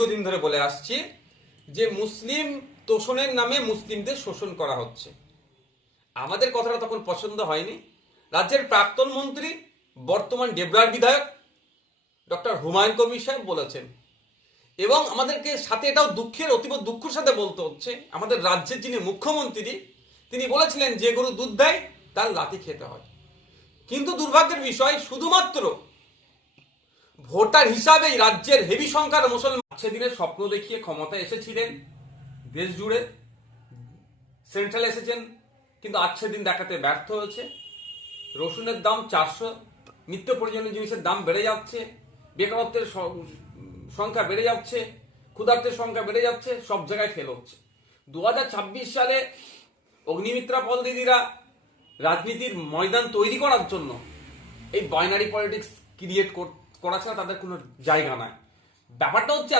দীর্ঘদিন ধরে বলে আসছি যে মুসলিম তোষণের নামে মুসলিমদের শোষণ করা হচ্ছে। আমাদের কথাটা তখন পছন্দ হয়নি। রাজ্যের প্রাক্তন মন্ত্রী, বর্তমান ডেবরার বিধায়ক ডক্টর হুমায়ুন কবির সাহেব বলেছেন, এবং আমাদেরকে সাথে এটাও অতীব দুঃখের সাথে বলতে হচ্ছে, আমাদের রাজ্যের যিনি মুখ্যমন্ত্রী তিনি বলেছিলেন যে গরু দুধ দেয় তার লাথি খেতে হয়। কিন্তু দুর্ভাগ্যের বিষয়, শুধুমাত্র ভোটার হিসাবেই রাজ্যের হেভি সংখ্যার মুসলমান সেদিনের স্বপ্ন দেখিয়ে ক্ষমতায় এসেছিলেন, দেশ জুড়ে সেন্ট্রাল এসেছেন, কিন্তু আজকে দিন দেখাতে ব্যর্থ হয়েছে। রসুনের দাম 400, নিত্য প্রয়োজনীয় জিনিসের দাম বেড়ে যাচ্ছে, বেকারত্বের সংখ্যা বেড়ে যাচ্ছে, ক্ষুধার্তের সংখ্যা বেড়ে যাচ্ছে, সব জায়গায় ফেল হচ্ছে। 2026 সালে অগ্নিমিত্রা পল দিদিরা রাজনীতির ময়দান তৈরি করার জন্য এই বাইনারি পলিটিক্স ক্রিয়েট করা ছাড়া তাদের কোনো জায়গা নাই। ব্যাপারটা হচ্ছে